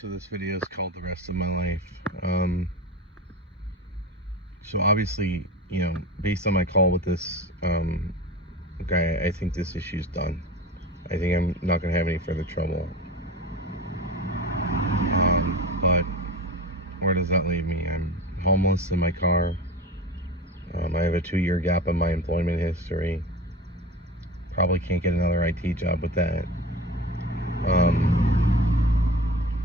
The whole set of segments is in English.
So this video is called The Rest of My Life. So obviously, based on my call with this guy, I think this issue's done. I think I'm not going to have any further trouble. But where does that leave me? I'm homeless in my car. I have a 2-year gap in my employment history. Probably can't get another IT job with that.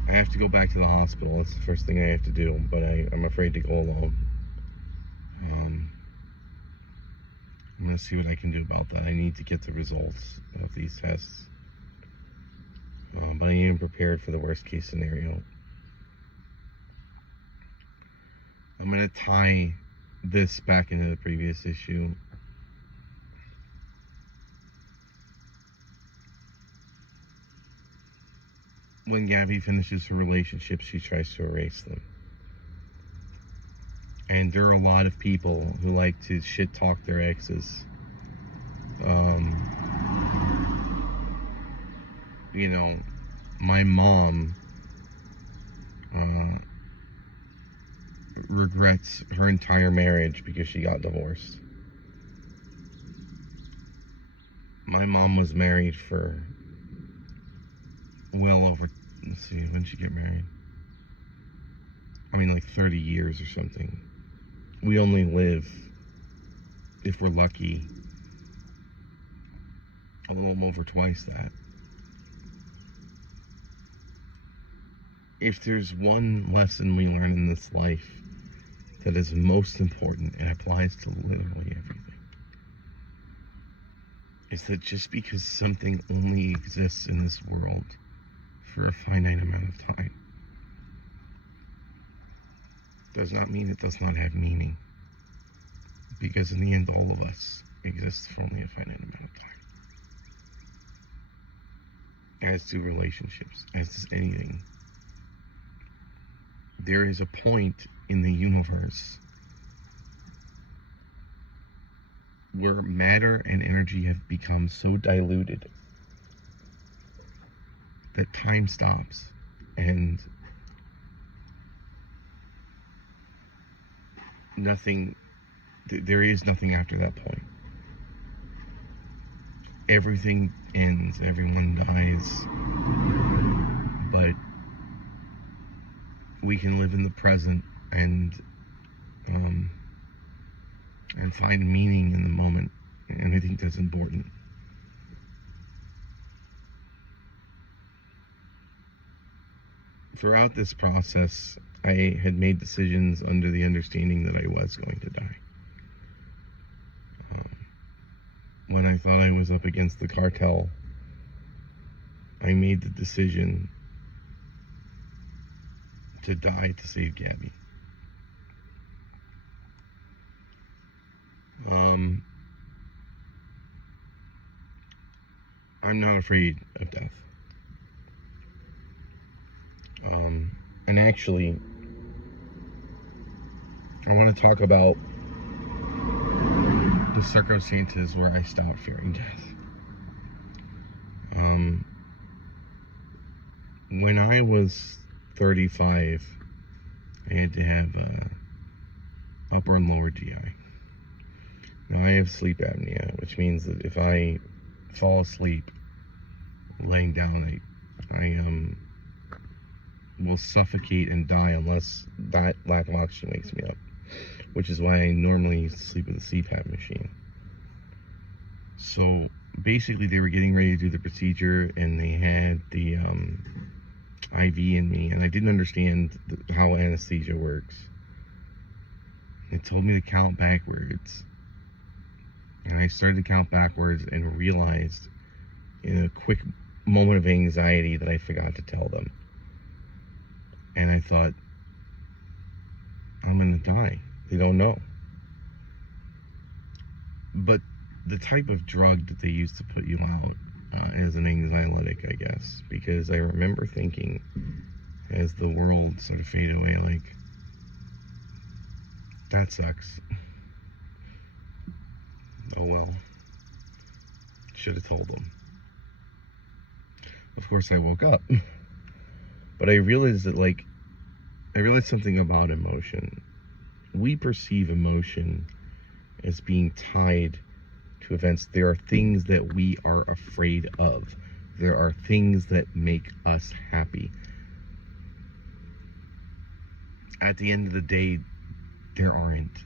I have to go back to the hospital. That's the first thing I have to do, but I'm afraid to go alone. I'm going to see what I can do about that. I need to get the results of these tests. But I am prepared for the worst case scenario. I'm going to tie this back into the previous issue. When Gabby finishes her relationship, she tries to erase them. And there are a lot of people who like to shit talk their exes. My mom regrets her entire marriage because she got divorced. My mom was married for well over, let's see, when did she get married? Like 30 years or something. We only live, if we're lucky, a little over twice that. If there's one lesson we learn in this life that is most important and applies to literally everything, is that just because something only exists in this world for a finite amount of time does not mean it does not have meaning. Because in the end, all of us exist for only a finite amount of time. As do relationships, as does anything. There is a point in the universe where matter and energy have become so diluted that time stops, and there is nothing after that point. Everything ends, everyone dies, but we can live in the present and find meaning in the moment, and I think that's important. Throughout this process, I had made decisions under the understanding that I was going to die. When I thought I was up against the cartel, I made the decision to die to save Gabby. I'm not afraid of death. And actually, I want to talk about the circumstances where I stopped fearing death. When I was 35, I had to have upper and lower GI. Now, I have sleep apnea, which means that if I fall asleep laying down, I will suffocate and die unless that lack of oxygen wakes me up, which is why I normally sleep with a CPAP machine. So basically, they were getting ready to do the procedure, and they had the IV in me, and I didn't understand how anesthesia works. They told me to count backwards, and I started to count backwards and realized in a quick moment of anxiety that I forgot to tell them. And I thought, I'm gonna die. They don't know. But the type of drug that they use to put you out is an anxiolytic, I guess, because I remember thinking, as the world sort of faded away, like, that sucks. Oh well. Should have told them. Of course, I woke up. But I realized something about emotion. We perceive emotion as being tied to events. There are things that we are afraid of. There are things that make us happy. At the end of the day, there aren't.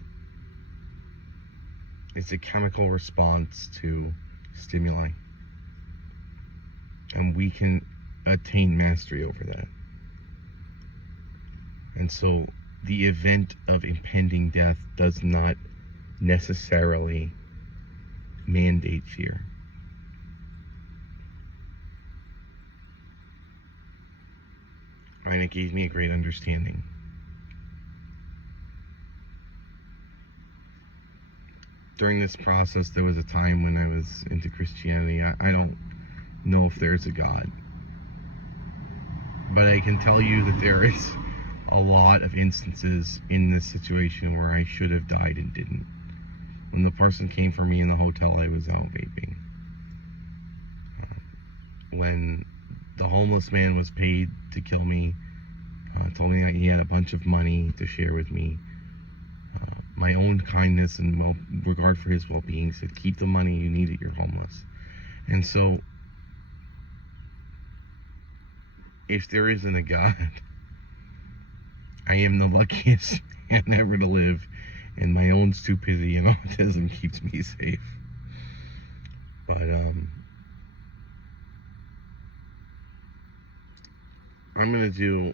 It's a chemical response to stimuli. And we can attain mastery over that. And so the event of impending death does not necessarily mandate fear. And it gave me a great understanding. During this process, there was a time when I was into Christianity. I don't know if there's a God. But I can tell you that there is a lot of instances in this situation where I should have died and didn't. When the person came for me in the hotel, I was out vaping. When the homeless man was paid to kill me, told me that he had a bunch of money to share with me. My own kindness and regard for his well-being said, keep the money, you need it, you're homeless. And so, if there isn't a God, I am the luckiest man ever to live, and my own stupidity and autism keeps me safe. But I'm gonna do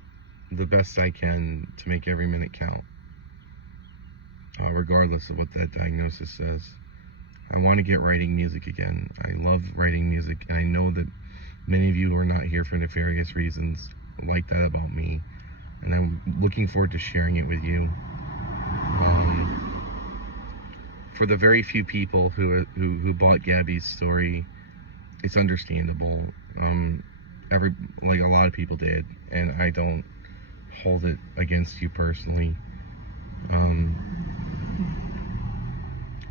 the best I can to make every minute count, regardless of what that diagnosis says. I want to get writing music again. I love writing music, and I know that many of you are not here for nefarious reasons like that about me, and I'm looking forward to sharing it with you. For the very few people who bought Gabby's story, it's understandable. A lot of people did, and I don't hold it against you personally.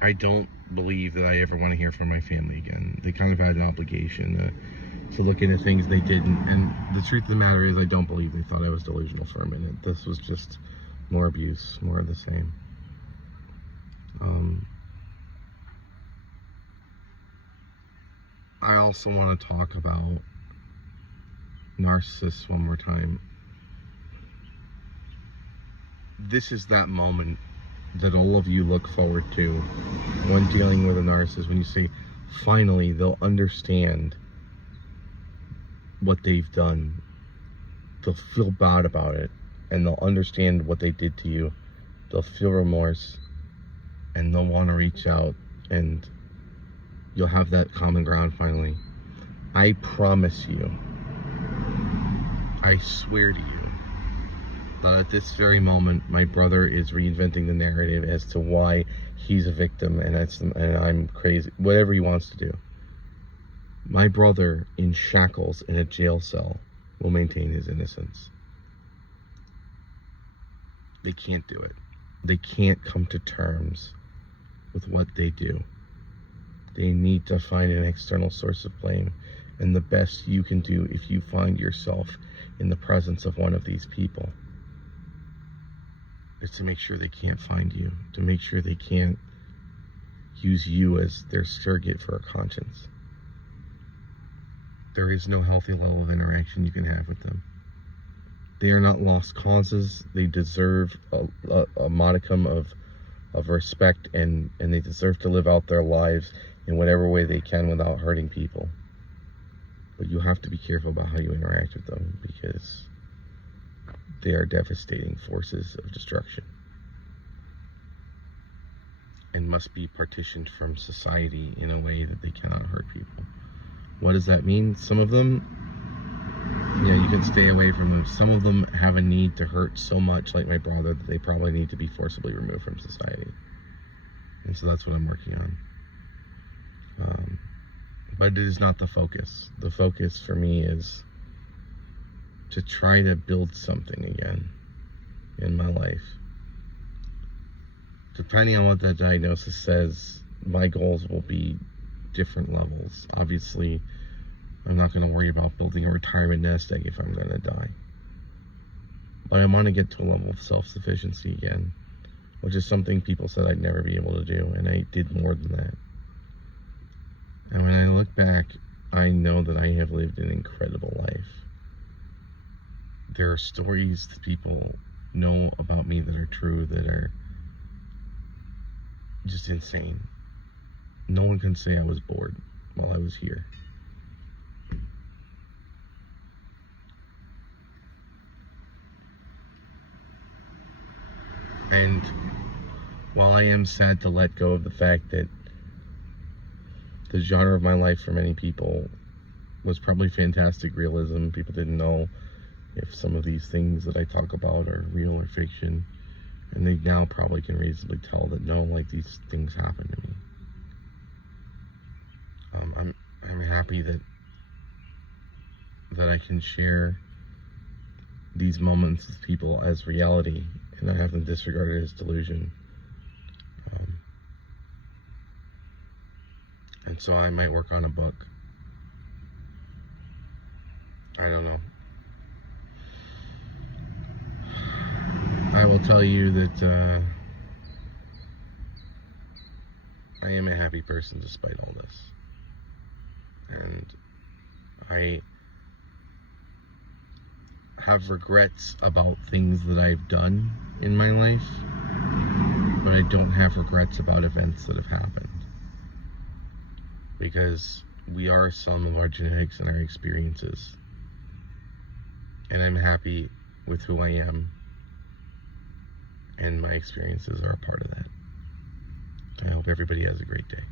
I don't believe that I ever want to hear from my family again. They kind of had an obligation to look into things they didn't, and the truth of the matter is I don't believe they thought I was delusional for a minute. This was just more abuse, more of the same. I also want to talk about narcissists one more time. This is that moment that all of you look forward to when dealing with a narcissist, when you say, finally, they'll understand what they've done. They'll feel bad about it, and they'll understand what they did to you. They'll feel remorse, and they'll want to reach out, and you'll have that common ground finally. I promise you, I swear to you, that at this very moment, my brother is reinventing the narrative as to why he's a victim and I'm crazy, whatever he wants to do. My brother, in shackles in a jail cell, will maintain his innocence. They can't do it. They can't come to terms with what they do. They need to find an external source of blame. And the best you can do if you find yourself in the presence of one of these people is to make sure they can't find you, to make sure they can't use you as their surrogate for a conscience. There is no healthy level of interaction you can have with them. They are not lost causes. They deserve a modicum of respect, and they deserve to live out their lives in whatever way they can without hurting people. But you have to be careful about how you interact with them, because they are devastating forces of destruction and must be partitioned from society in a way that they cannot hurt people. What does that mean? Some of them, you can stay away from them. Some of them have a need to hurt so much, like my brother, that they probably need to be forcibly removed from society. And so that's what I'm working on. But it is not the focus. The focus for me is to try to build something again in my life. Depending on what that diagnosis says, my goals will be different levels. Obviously, I'm not going to worry about building a retirement nest egg if I'm going to die. But I want to get to a level of self-sufficiency again, which is something people said I'd never be able to do, and I did more than that. And when I look back, I know that I have lived an incredible life. There are stories that people know about me that are true, that are just insane. No one can say I was bored while I was here. And while I am sad to let go of the fact that the genre of my life for many people was probably fantastic realism, people didn't know if some of these things that I talk about are real or fiction, and they now probably can reasonably tell that no, like, these things happen to me. I'm happy that I can share these moments with people as reality and not have them disregarded as delusion. And so I might work on a book. I don't know. I will tell you that I am a happy person despite all this. And I have regrets about things that I've done in my life, but I don't have regrets about events that have happened. Because we are a sum of our genetics and our experiences. And I'm happy with who I am. And my experiences are a part of that. I hope everybody has a great day.